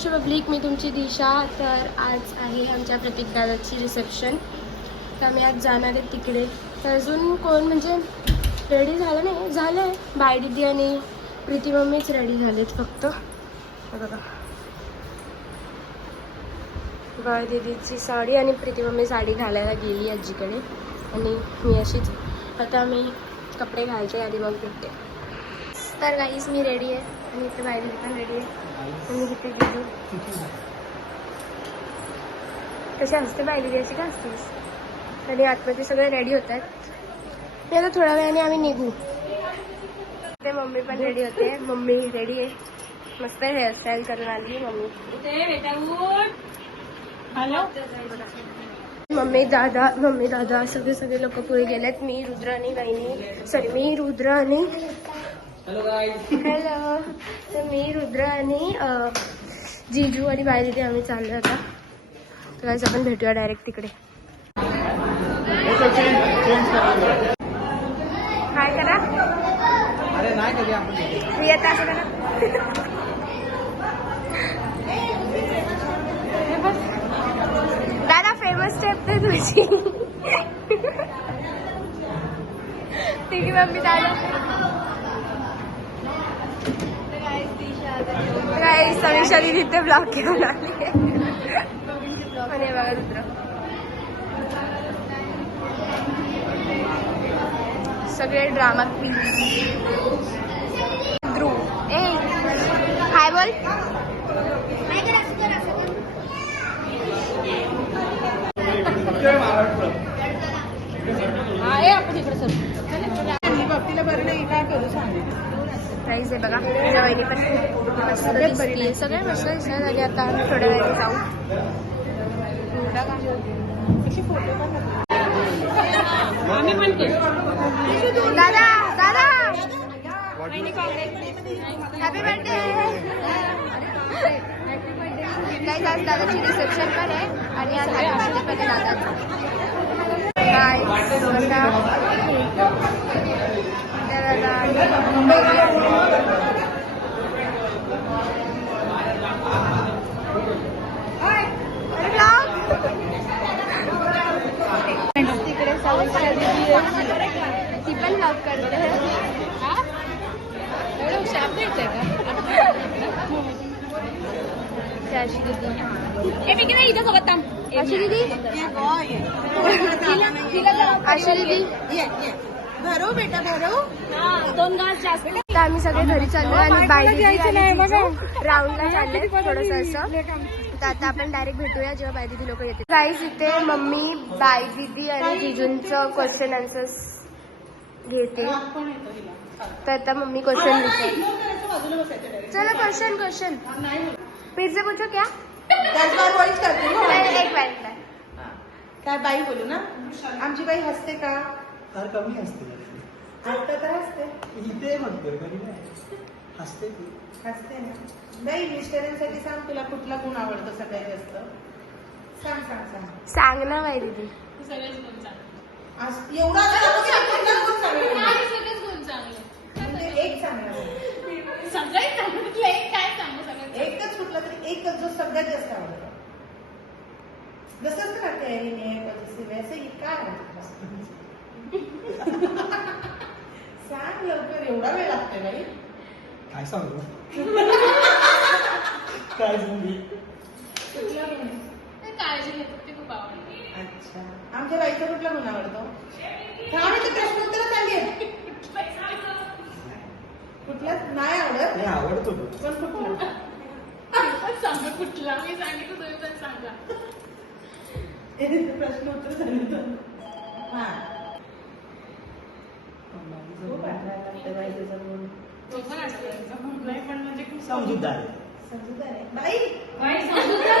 Maharashtra public, मी तुमची दिशा. तर आज आहे आमच्या प्रतीक दादाची रिसेप्शन. तर आम्ही आज जाणार आहे तिकडे. तर अजून कोण म्हणजे रेडी झालं नाही, झालं आहे. बाय दीदी आणि प्रीती मम्मीच रेडी झालेत फक्त. बघा बाय दीदीची साडी आणि प्रीती मम्मी साडी घालायला गेली आजीकडे आणि मी अशीच. आता मी कपडे घालते आणि मग भेटते. तर गाईस मी रेडी आहे आणि इथे बाय दीदी पण रेडी आहे आणि तिथे गेलो. कशी असते बाय दीदी, अशी का असतेस? आणि आतमध्ये सगळे रेडी होत आहेत. मी आता थोड्या वेळाने आम्ही निघू. ते मम्मी पण रेडी होते. मम्मी रेडी आहे, मस्त हेअरस्टाईल करून आली मम्मी. हॅलो मम्मी दादा सगळे लोक पुढे गेलेत. मी रुद्र आणि हॅलो. तर मी रुद्र आणि जीजू आणि बाय दीदी आम्ही चाललो आता. तर आज आपण भेटूया डायरेक्ट तिकडे. काय करा अरे नाही कधी आपण येता असं करा. दादा फेमस स्टेप आहे तुझी. ठीक आहे मम्मी दादा. काय समीक्षा दिदी ते ब्लॉग घेऊन आली आणि बघा दुसरं सगळे ड्रामा क्वीन. ध्रुव ए हाय बोल. बाबतीला बरं नाही काय करू सांग. प्राईज आहे बघा. माझ्या वहिनी पण मस्त दिसतीये. सगळे मस्त दिसतात. आणि आता आम्ही थोड्या वेळाने जाऊ. आम्ही पण दादा दादा हॅपी बर्थडे. काही आज दादाची रिसेप्शन पण आहे आणि आज हॅपी बर्थडे पण आहे दादाचं. काय तिकडे समीक्षा दीदी ती पण ब्लॉग करते. अशी दीदी इथं सोबत अशी दीदी अशी दीदी भरो बेटा भरो. 2 ग्लास जास्त. तर आम्ही सगळे घरी चाललो आणि बाय राऊंडला चालले थोडंसं असं. तर आता आपण डायरेक्ट भेटूया जेव्हा बाय दीदी लोक येते. गाईस इथे मम्मी बाय दीदी आणि जिजूंचं क्वेश्चन आन्सर्स घेते. तर आता मम्मी क्वेश्चन विचार. चलो क्वेश्चन फिर से पूछो क्या. 10 बार वॉइस करते एक मिनिट. काय बाई बोलू ना. आमची बाई हसते का? फार कमी असते. आता तर हसते. इथे म्हणतो कधी नाही हसते ती. हसते ना बाई. मिस्टरांसाठी सांग तुला कुठला गुण आवडतो सगळ्यात जास्त. सांग सांग सांग सांग ना बाय दीदी. एवढा एक चांगला एकच कुठला तरी एकच जो सगळ्यात जास्त आवडतो. जसंच राहते वैसे ही काय सांग लवकर. एवढा वेळ लागतोय बाई. काय सांगू काय सांगू. काळजी घेतो ते खूप आवडते. अच्छा आमच्या बाईचा कुठला गुण आवडतो? प्रश्न उत्तर सांगेल. कुठला नाही आवडत. नाही आवडतो पण कुठला सांगा कुठला. मी सांगितलं तुम्ही पण सांगा. प्रश्न उत्तर सांगितलं. हा खूप आठवण बाईचा गुण. तो पण आठवलं पण म्हणजे खूप समजूतदार समजूतदार आहे बाई. बाई समजूतदार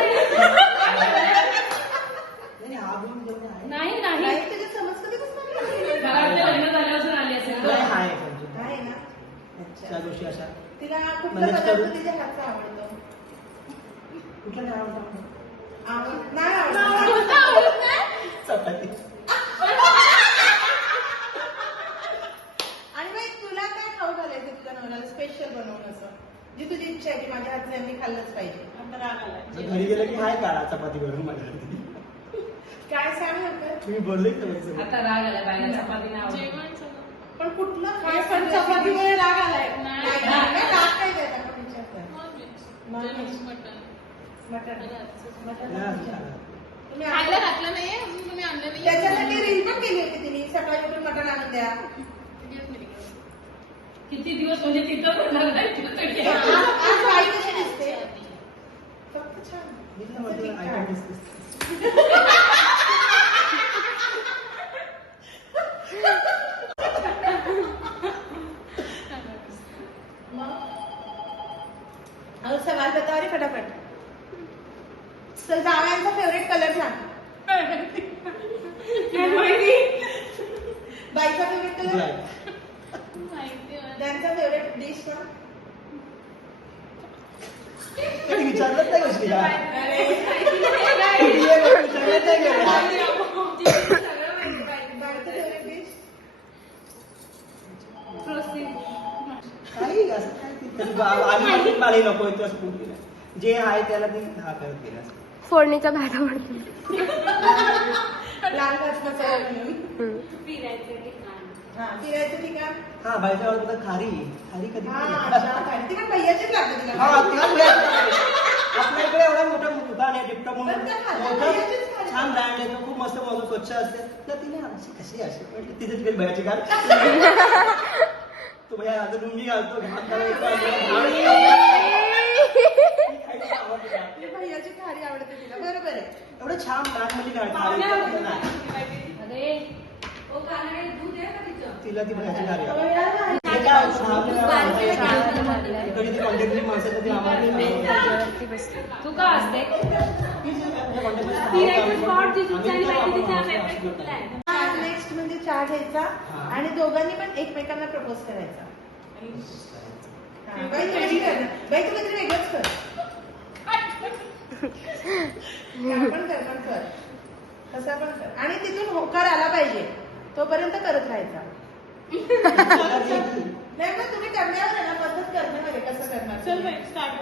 हा गुण जेवढा आहे नाही नाही. बाई तुझ्या समज कधी कसं मला वाटतं लग्न झाल्यापासून आली असेल. आहे समजूतदार. आहे ना. त्या गोष्टी अशा तिला कुठला पदार्थ तिच्या हातचा आवडतो? कुठला नाही आवडतो. नाही आवडत. चपाती. आणि बाई तुला काय खाऊ घालायचं तुझ्या नवऱ्याला स्पेशल बनवून असं जी तुझी इच्छा आहे की माझ्या हातचं मी खाल्लंच पाहिजे. म्हटलं राग आलाय. घरी गेलं की हाय काढा चपाती करून माझ्यासाठी. काय सांग होतं? तुम्ही बोलले की नाही? आता राग आला बायला चपाती नाही आवडत. जेवण सगळं. पण कुठलं काय पण चपातीमुळे राग आलाय. नाही. राग काय देत आपण विचारता? Non-veg. जेवण मटण. मटण. मटण. नाही, असं सांगा. तुम्ही खायला आणलं? घातलं नाहीये म्हणून तुम्ही आणलं नाहीये. त्याच्यासाठी रील पण केली होती तिने, सकाळी उठून मटण आणून द्या. किती दिवस म्हणजे तिथं पण लागणार तरी. आज बाई कशी दिसते? फक्त छान. मी तुला म्हटलं, item दिसते. और सवाल बताओ रे फटाफट. तर जावयांचा फेवरेट कलर सांग. बाईचा फेवरेट कलर. Black. माहिती आहे. त्यांचा फेवरेट डिश पण. कधी विचारलंच नाही गोष्टी या. अरे किती वेळ विचारलंच नाही गेलं. बाईचा फेवरेट डिश. काही असं काय ते कधी आधी मलाही नको आहे असं खूप केलं. जे आहे त्याला ते हा करत गेला. फोडणीचा भात आवडतो. लाल भात मसाला म्हणून. हा, फिरायचं ठिकाण. हा बायका आवडतं खारी खारी कधी हा, खाल्ली? अच्छा, काय. ती पण भैयाचीच लागते तिला. हा, तेव्हा आपल्या इकडे एवढा मोठा दुकान आहे टिपटॉप म्हणून पण त्या खाली मोठं भैयाचीच खाली. छान ब्रँड आहे तो खूप मस्त मस्त स्वच्छ असते तर तिने अशी कशी अशी म्हटलं तिथे तिकडे भयाची घाल तो भैया आता लुंगी घालतो घाम ती भैयाची खारी आवडते तिला. बरोबर आहे. एवढं छान ब्रँड मध्ये खारी तिला ती भयाची खारी आवडते. ते काय असतं, आपल्याला इकडे ती कॉन्टॅक्टची माणसं तर ती आम्हाला तू का असते? नेक्स्ट म्हणजे चहा घ्यायचा आणि दोघांनी पण एकमेकांना प्रपोज करायचा. हा, बाई तू वेगळी कर ना. बाई तू काहीतरी वेगळंच कर. पण कर कसा पण कर आणि तिथून होकार आला पाहिजे तोपर्यंत करत राहायचा. नाही मग तुम्ही करण्यावर आहे ना, पद्धत करण्यामध्ये कसं करणार. चल बाई स्टार्ट.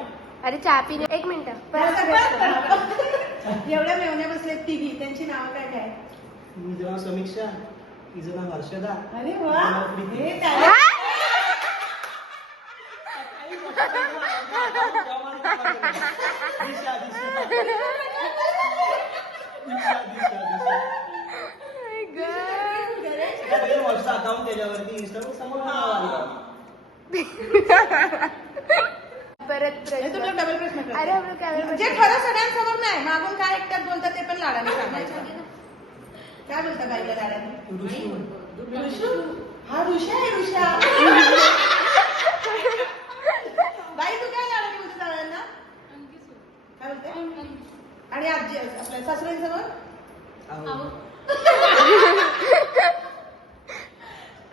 अरे चहा पिणे 1 मिनिट परत एवढ्या मेवण्या बसलेत तिघी, त्यांची नावं काय काय. तुझं नाव समीक्षा तिचं नाव हर्षदा. अरे वा. हे काय? अकाउंट त्याच्यावरती इंस्टावर समोर नाव आलं. परत हे तुला प्रश्न. डबल प्रश्न करते. अरे आपण काय जे खरं सगळ्यांसमोर नाही, मागून काय एकट्यात बोलतात ते पण लाडाने सांगायचं. काय बोलता बाईला लाडाने? ऋषू. हा ऋषा आहे ऋषा. बाई तू काय लाडाने बोलते सगळ्यांना? काय बोलते? आणि आजी आपल्या सासूबाईंसमोर?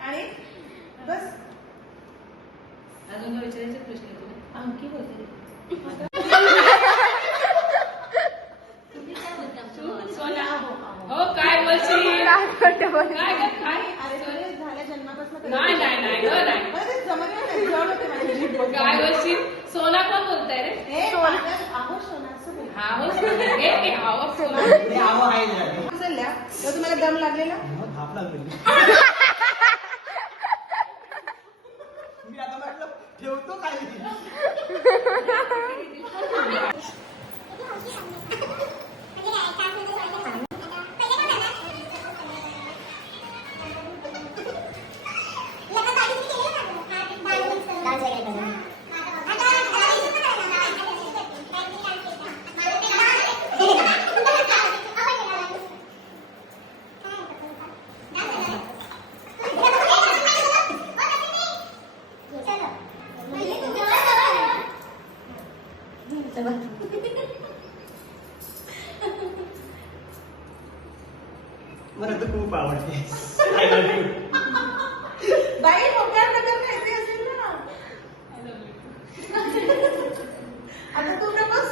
आणि बस अजून काय विचारायचे प्रश्न तुला? अंकी बोलते. सोना. हो काय बोलशील? काय काय अरे तुला झाल्या जन्मापासून नाही नाही नाही ग नाही. अरे जमलं नाही, जड होते माझी. काय बोलशील? सोना कोण बोलताय रे? हे आहो सोना असं बोल. हा हो सोना. हे आहो सोना. ते आव आहे जरा. उचलल्या तेव्हा तुम्हाला दम लागलेला. मग धाप लागली. मी आता म्हटलं ठेवतो काय मला तर खूप आवडते. I love you. बाई मोकळ्या प्रकार खायचे असेल ना. आता तू प्रपोज.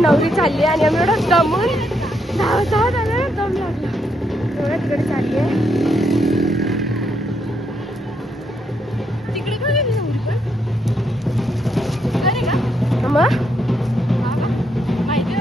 नवरी चालली आणि आम्ही एवढं दमून धावत आला दम लागला एवढं तिकडे चालली आहे. तिकडे का गेली नवरी पण अरे का मग माहिती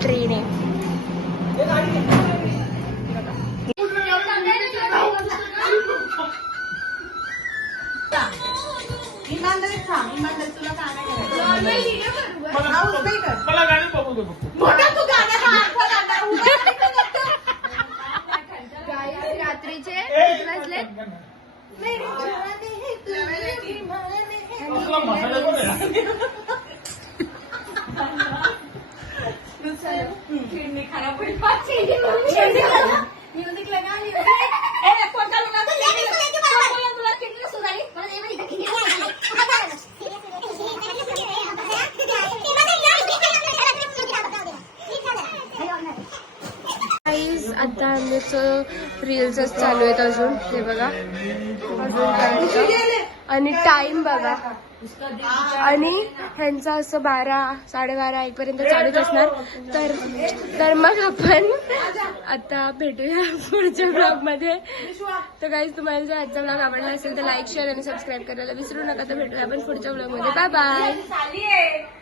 ट्रेन आहे. इमानदारीत थांब, इमानदारीत तुला काय नाही करायचं. मला गाणी बघू दे फक्त. मोठा तू गाणं हा आठवा गाणं उभा राहायचं फक्त. रात्रीचे किती वाजले? मेरी जाने है तू, मेरी माने है. कसला मसाला पण आहे. खिडनी खराब होईल. म्युझिक लगा ली. कोणता लुगा तर तुला खिडनी सुधारी गाईज आता आमचं रील्सच चालू आहेत अजून. हे बघा अजून काय आणि टाइम बघा आणि ह्यांचं असं 12-12:30 1 पर्यंत चालूच असणार. तर मग आपण आता भेटूया पुढच्या ब्लॉग मध्ये. तर गाईज तुम्हाला जर आजचा ब्लॉग आवडला असेल तर लाईक शेअर आणि सबस्क्राईब करायला विसरू नका. तर भेटूया आपण पुढच्या ब्लॉग मध्ये. Bye bye.